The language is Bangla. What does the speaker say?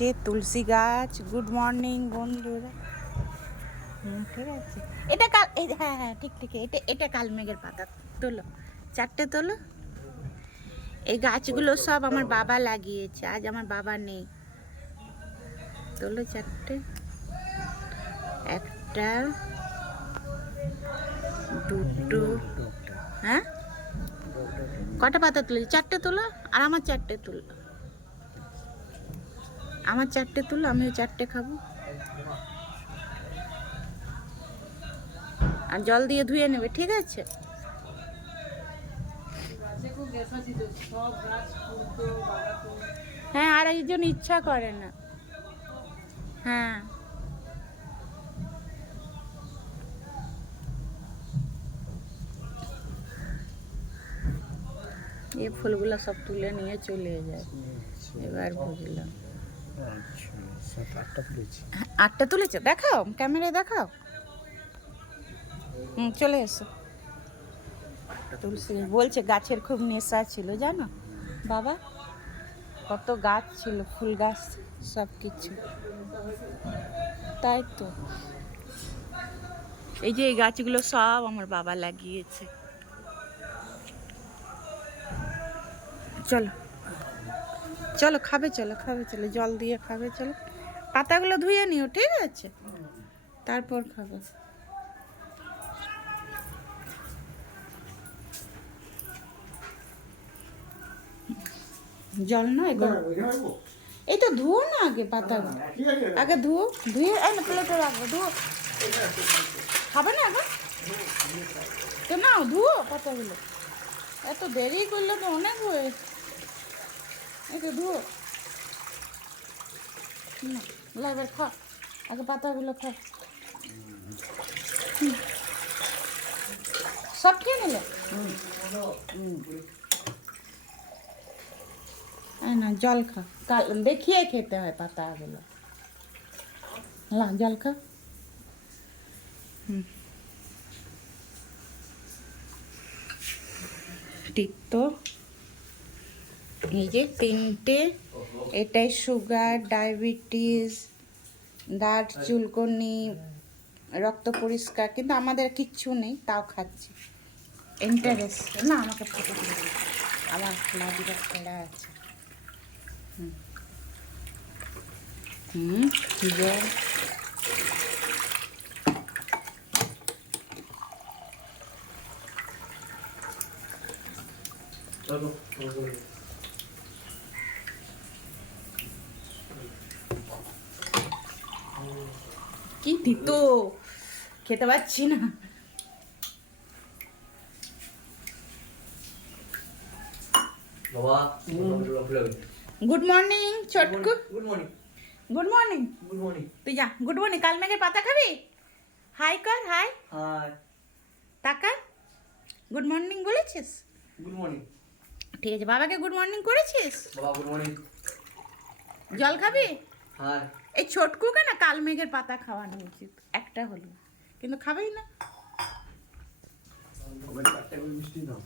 হচ্ছে তুলসী গাছ। গুড মর্নিং বন্ধুরা। ঠিক আছে, এটা কাল, হ্যাঁ হ্যাঁ ঠিক ঠিক, এটা কালমেঘের পাতা। তোলো, চারটে তোলো। এই গাছগুলো সব আমার বাবা লাগিয়েছে, আজ আমার বাবা নেই। তোলো চারটে, একটা, দুটো, হ্যাঁ কটা পাতা তুলেছি? চারটে তোলো, আর আমার চারটে তুলো। আমার চারটে তুলো, আমিও চারটে খাবো। আর জল দিয়ে ধুয়ে নেবে, ঠিক আছে? হ্যাঁ, আর একজন ইচ্ছা করে না। হ্যাঁ, এই ফুলগুলো সব তুলে নিয়ে চলে যায়। এবার বুঝলাম। আটটা তুলেছো? দেখাও, ক্যামেরায় দেখাও। চলে এসো। তুলসী বলছে গাছের খুব নেশা ছিল, জানো বাবা? কত গাছ ছিল, ফুল গাছ, সব কিছু। তাই তো, এই যে এই গাছগুলো সব আমার বাবা লাগিয়েছে। চলো চলো, খাবে চলো, খাবে চলো, জল দিয়ে খাবে চলো। পাতাগুলো ধুয়ে নিও, ঠিক আছে? তারপর খাবে। জল নয়, এই তো ধুও না আগে পাতাগুলো, আগে ধুও, ধুয়ে না প্লেটে রাখবো, ধুও। খাবে না এখন তো, নাও ধুও পাতাগুলো। এত দেরি করলে তো অনেক হয়ে, এই তো ধুও না। এবার খা, আগে পাতাগুলো খা। সব খেয়ে নিলে না, জল খা, কাল দেখিয়ে খেতে হয় পাতাগুলো। না, জল খা। ঠিক তো, এই যে তিনটে, এটাই সুগার, ডায়াবেটিস, দাঁত চুলকনি, রক্ত পরিষ্কার, কিন্তু আমাদের কিচ্ছু নেই, তাও খাচ্ছি। ইন্টারেস্ট না, আমাকে ফটো তুলে দিই, আমার লাদিটা খোলা আছে। জল, কি দিত, খেতে পাচ্ছি না। Good morning Chhotku. Good morning, good morning, good morning. তুই যা, গুড মর্নিং। কালমেঘের পাতা খাবি? হাই কর, হাই হাই, টাকা। গুড মর্নিং বলেছিস? Good morning. ঠিক আছে, বাবাকে গুড মর্নিং করেছিস? বাবা গুড মর্নিং। জল খাবি? হ্যাঁ। এই ছোটকুকে না কালমেঘের পাতা খাওয়ানো উচিত, একটা হলো, কিন্তু খাবেই না। মিষ্টি দাও।